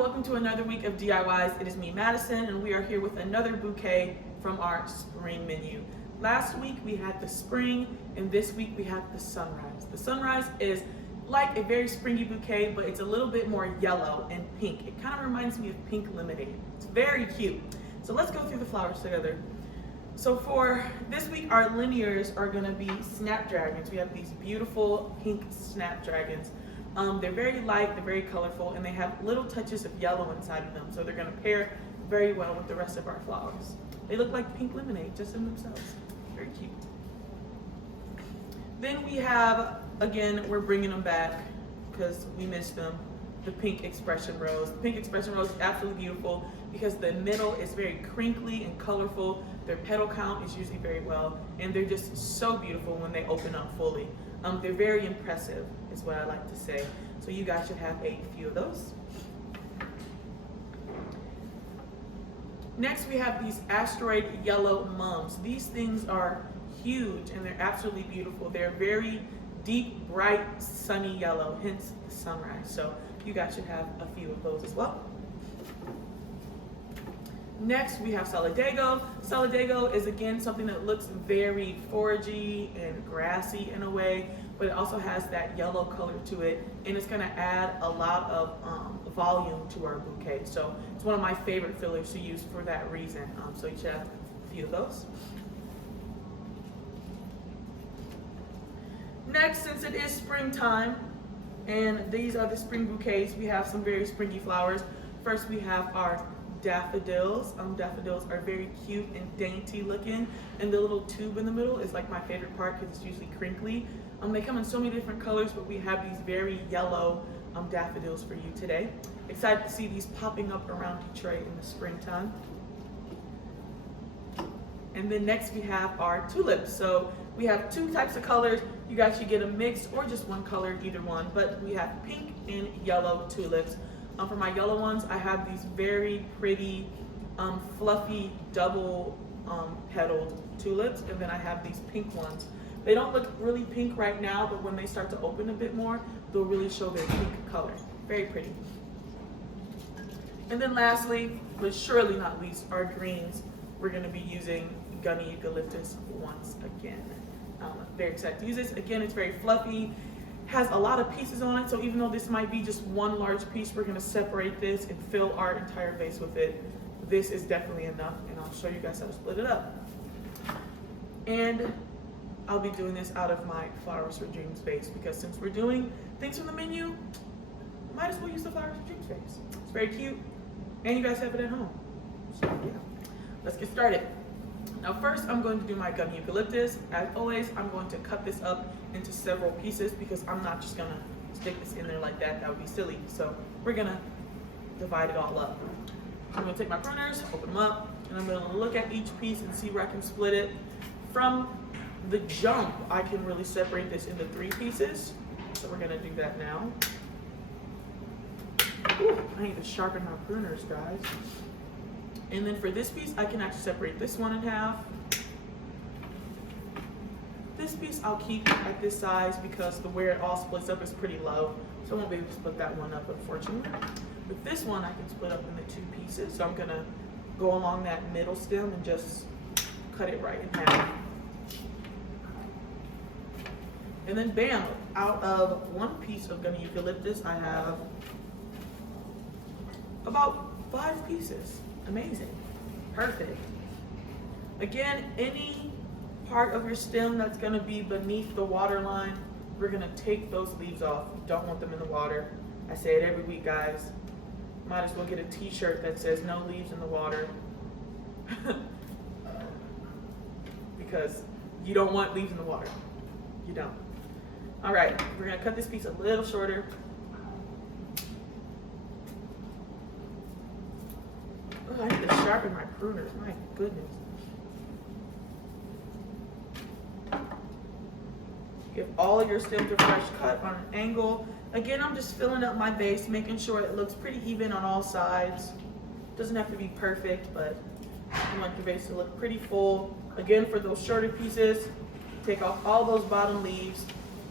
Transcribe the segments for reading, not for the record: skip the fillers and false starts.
welcome to another week of DIYs. It is me, Madison, and we are here with another bouquet from our spring menu. Last week we had the spring, and this week we have the sunrise. The sunrise is like a very springy bouquet, but it's a little bit more yellow and pink. It kind of reminds me of pink lemonade. It's very cute. So let's go through the flowers together. So for this week, our linears are gonna be snapdragons. We have these beautiful pink snapdragons. They're very light, they're very colorful, and they have little touches of yellow inside of them. So they're gonna pair very well with the rest of our flowers. They look like pink lemonade just in themselves. Very cute. Then we have, again, we're bringing them back because we missed them, the pink expression rose. The pink expression rose is absolutely beautiful because the middle is very crinkly and colorful. Their petal count is usually very well, and they're just so beautiful when they open up fully. They're very impressive, is what I like to say. So you guys should have a few of those. Next, we have these asteroid yellow mums. These things are huge and they're absolutely beautiful. They're very deep, bright, sunny yellow, hence the sunrise. So you guys should have a few of those as well. Next, we have Solidago. Solidago is again something that looks very foragey and grassy in a way, but it also has that yellow color to it, and it's gonna add a lot of volume to our bouquet. So it's one of my favorite fillers to use for that reason. So you should have a few of those. Next, since it is springtime, and these are the spring bouquets, we have some very springy flowers. First, we have our daffodils. Daffodils are very cute and dainty looking, and the little tube in the middle is like my favorite part because it's usually crinkly. They come in so many different colors, but we have these very yellow daffodils for you today. Excited to see these popping up around Detroit in the springtime. And then next we have our tulips. So we have two types of colors. You guys should get a mix or just one color, either one, but we have pink and yellow tulips. For my yellow ones, I have these very pretty, fluffy, double petaled tulips, and then I have these pink ones. They don't look really pink right now, but when they start to open a bit more, they'll really show their pink color. Very pretty. And then lastly, but surely not least, our greens. We're gonna be using Gunny Eucalyptus once again. Very excited to use this. Again, it's very fluffy. Has a lot of pieces on it, so even though this might be just one large piece, we're gonna separate this and fill our entire vase with it. This is definitely enough, and I'll show you guys how to split it up. And I'll be doing this out of my Flowers for Dreams vase because since we're doing things from the menu, might as well use the Flowers for Dreams vase. It's very cute, and you guys have it at home. So yeah, let's get started. Now first, I'm going to do my Gunny Eucalyptus. As always, I'm going to cut this up into several pieces because I'm not just gonna stick this in there like that. That would be silly. So we're gonna divide it all up. I'm gonna take my pruners, open them up, and I'm gonna look at each piece and see where I can split it. From the jump, I can really separate this into 3 pieces. So we're gonna do that now. Ooh, I need to sharpen my pruners, guys. And then for this piece, I can actually separate this one in half. This piece I'll keep at this size because where it all splits up is pretty low. So I won't be able to split that one up, unfortunately. But this one I can split up into 2 pieces. So I'm gonna go along that middle stem and just cut it right in half. And then bam, out of 1 piece of Gunny Eucalyptus, I have about 5 pieces. Amazing, perfect. Again, any part of your stem that's gonna be beneath the water line, we're gonna take those leaves off. You don't want them in the water. I say it every week, guys. Might as well get a t-shirt that says no leaves in the water. Because you don't want leaves in the water. You don't. All right, we're gonna cut this piece a little shorter. Oh, I need to sharpen my pruners, my goodness. Give all your stems a fresh cut on an angle. Again, I'm just filling up my base, making sure it looks pretty even on all sides. Doesn't have to be perfect, but I want the base to look pretty full. Again, for those shorter pieces, take off all those bottom leaves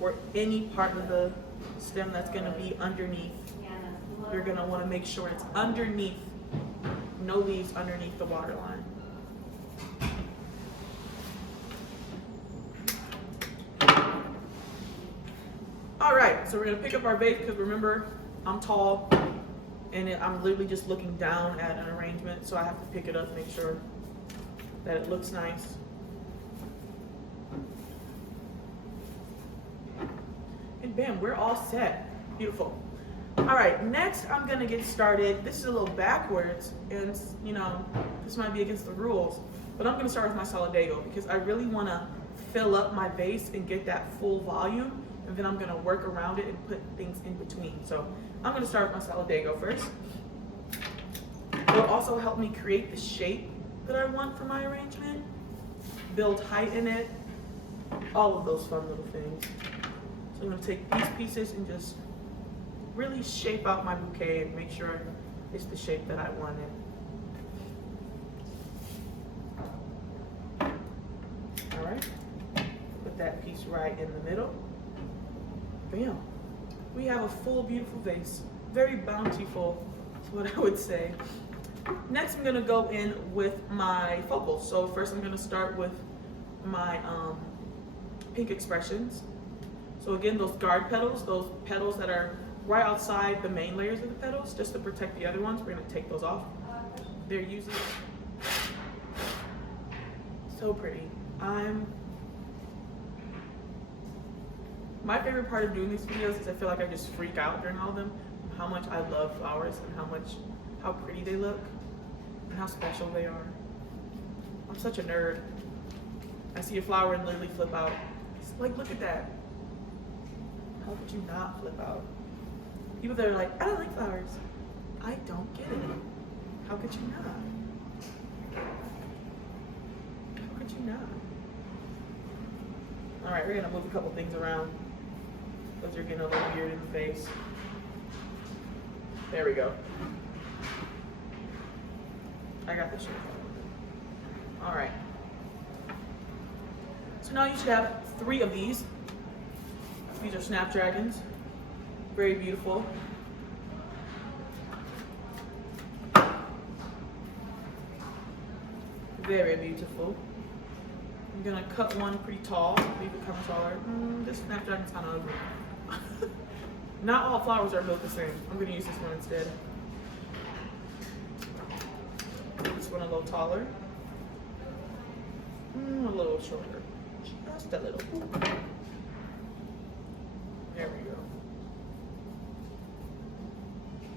or any part of the stem that's gonna be underneath you're gonna wanna make sure it's underneath, no leaves underneath the water line. All right, so we're gonna pick up our vase because remember, I'm tall and I'm literally just looking down at an arrangement, so I have to pick it up, make sure that it looks nice. And bam, we're all set. Beautiful. All right, next I'm gonna get started. This is a little backwards, and you know, this might be against the rules, but I'm gonna start with my Solidago because I really wanna fill up my vase and get that full volume, and then I'm gonna work around it and put things in between. So I'm gonna start with my Solidago first. It'll also help me create the shape that I want for my arrangement, build height in it, all of those fun little things. So I'm gonna take these pieces and just really shape out my bouquet and make sure it's the shape that I wanted. All right, put that piece right in the middle. Bam, we have a full, beautiful vase. Very bountiful, is what I would say. Next, I'm gonna go in with my focals. So first I'm gonna start with my pink expressions. So again, those guard petals that are right outside the main layers of the petals, just to protect the other ones, we're gonna take those off. They're usually so pretty. My favorite part of doing these videos is I feel like I just freak out during all of them, how much I love flowers and how pretty they look and how special they are. I'm such a nerd. I see a flower and literally flip out. It's like, look at that. How could you not flip out? People that are like, I don't like flowers. I don't get it. How could you not? How could you not? All right, we're gonna move a couple things around because you're getting a little weird in the face. There we go. I got this shit. All right. So now you should have 3 of these. These are snapdragons. Very beautiful. Very beautiful. I'm gonna cut one pretty tall, leave it kind of taller. This snapdragon's kind of ugly. Not all flowers are built the same. I'm gonna use this one instead. This one a little taller. A little shorter. Just a little. There we go.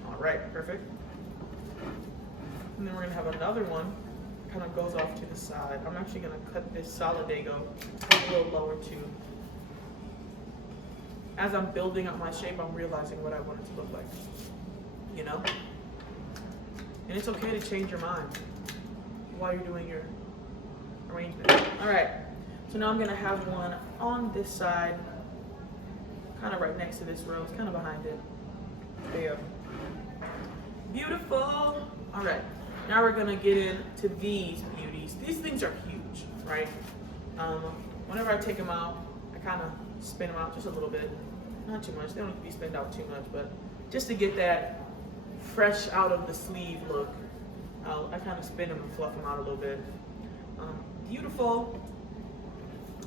All right, perfect. And then we're gonna have another one, kind of goes off to the side. I'm actually gonna cut this Solidago a little lower too. As I'm building up my shape, I'm realizing what I want it to look like, you know? And it's okay to change your mind while you're doing your arrangement. All right, so now I'm gonna have one on this side, kind of right next to this rose, kind of behind it. There. Beautiful. All right, now we're gonna get into these beauties. These things are huge, right? Whenever I take them out, I kind of spin them out just a little bit. Not too much, they don't need to be spinned out too much, but just to get that fresh out of the sleeve look, I kind of spin them and fluff them out a little bit. Beautiful.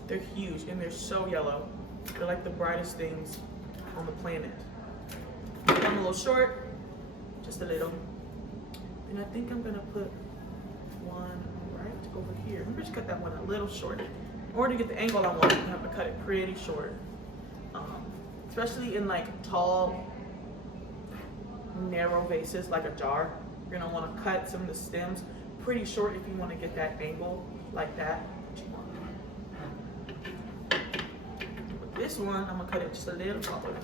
They're huge and they're so yellow. They're like the brightest things on the planet. I'm a little short, just a little. And I think I'm gonna put one right over here. Maybe just cut that one a little short. In order to get the angle I want, you have to cut it pretty short. Especially in like tall, narrow vases like a jar. You're gonna wanna cut some of the stems pretty short if you wanna get that angle like that. With this one, I'm gonna cut it just a little taller.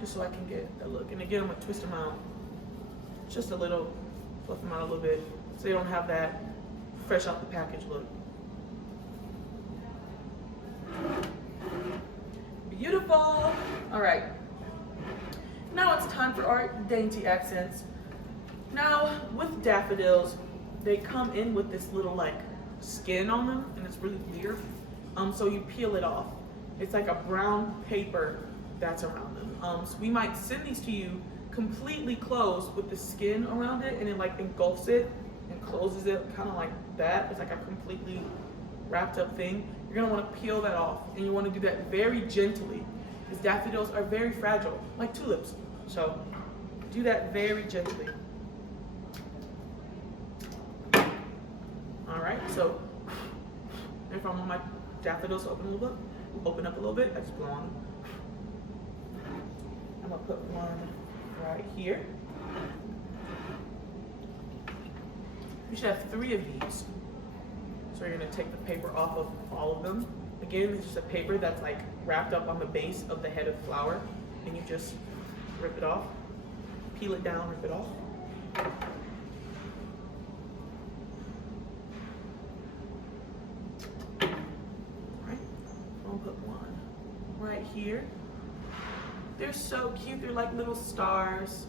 Just so I can get that look. And again, I'm gonna twist them out. Just a little, fluff them out a little bit so they don't have that fresh out the package look. Beautiful. All right. Now it's time for our dainty accents. Now with daffodils, they come in with this little like skin on them and it's really weird. So you peel it off. It's like a brown paper that's around them. So we might send these to you completely closed with the skin around it, and it like engulfs it and closes it kind of like that. It's like a completely wrapped up thing. You're gonna want to peel that off, and you want to do that very gently, because daffodils are very fragile, like tulips. So do that very gently. All right, so if I want my daffodils to open up a little bit, I just blow on them. I'm gonna put one right here. You should have 3 of these. So you're gonna take the paper off of all of them. Again, it's just a paper that's like wrapped up on the base of the head of the flower, and you just rip it off, peel it down, rip it off. Alright, I'll put one right here. They're so cute, they're like little stars.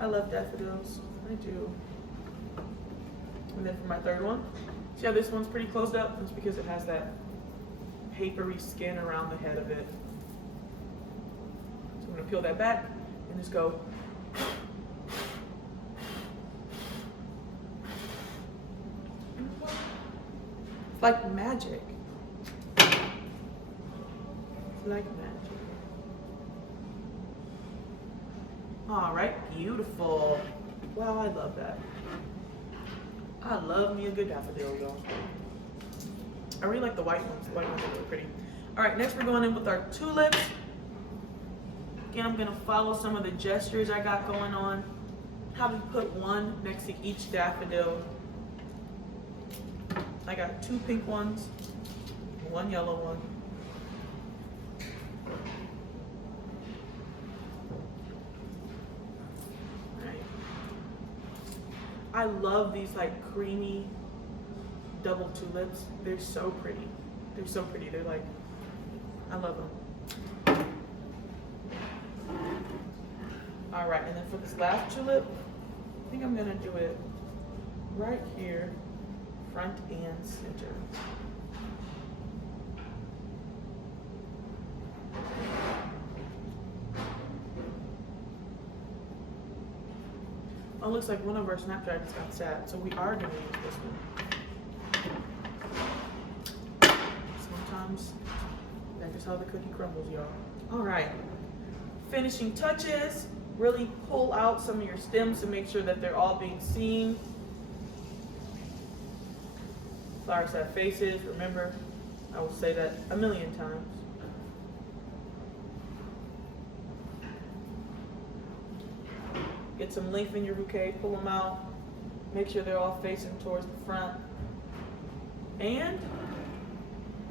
I love daffodils, I do. And then for my third one, see how this one's pretty closed up? It's because it has that papery skin around the head of it. So I'm gonna peel that back and just go. It's like magic. It's like magic. All right, beautiful. Wow, I love that. I love me a good daffodil, y'all. I really like the white ones. The white ones are really pretty. All right, next we're going in with our tulips. Again, I'm gonna follow some of the gestures I got going on. Probably put one next to each daffodil. I got 2 pink ones, 1 yellow one. I love these like creamy double tulips. They're so pretty. They're so pretty. They're like, I love them. All right, and then for this last tulip, I think I'm gonna do it right here, front and center. Oh, looks like one of our snapdragons got sad, so we are gonna use this one. Sometimes that's just how the cookie crumbles, y'all. All right, finishing touches. Really pull out some of your stems to make sure that they're all being seen. Flowers have faces, remember, I will say that a million times. Get some length in your bouquet, pull them out, make sure they're all facing towards the front. And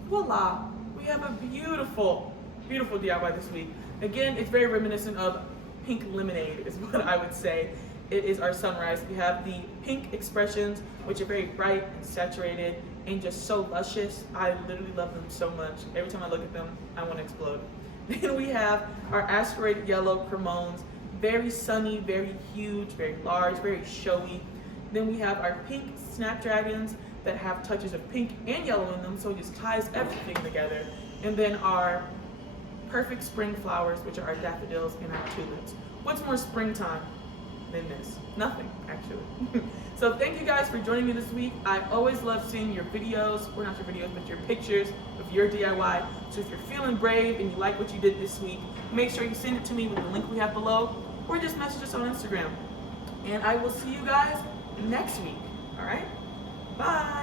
voila, we have a beautiful, beautiful DIY this week. Again, it's very reminiscent of pink lemonade is what I would say. It is our sunrise. We have the pink expressions, which are very bright and saturated and just so luscious. I literally love them so much. Every time I look at them, I want to explode. Then we have our aspirated yellow cremones. Very sunny, very huge, very large, very showy. Then we have our pink snapdragons that have touches of pink and yellow in them, so it just ties everything together. And then our perfect spring flowers, which are our daffodils and our tulips. What's more springtime than this? Nothing, actually. So thank you guys for joining me this week. I always love seeing your videos, or not your videos, but your pictures of your DIY. So if you're feeling brave and you like what you did this week, make sure you send it to me with the link we have below, or just message us on Instagram. And I will see you guys next week. All right? Bye.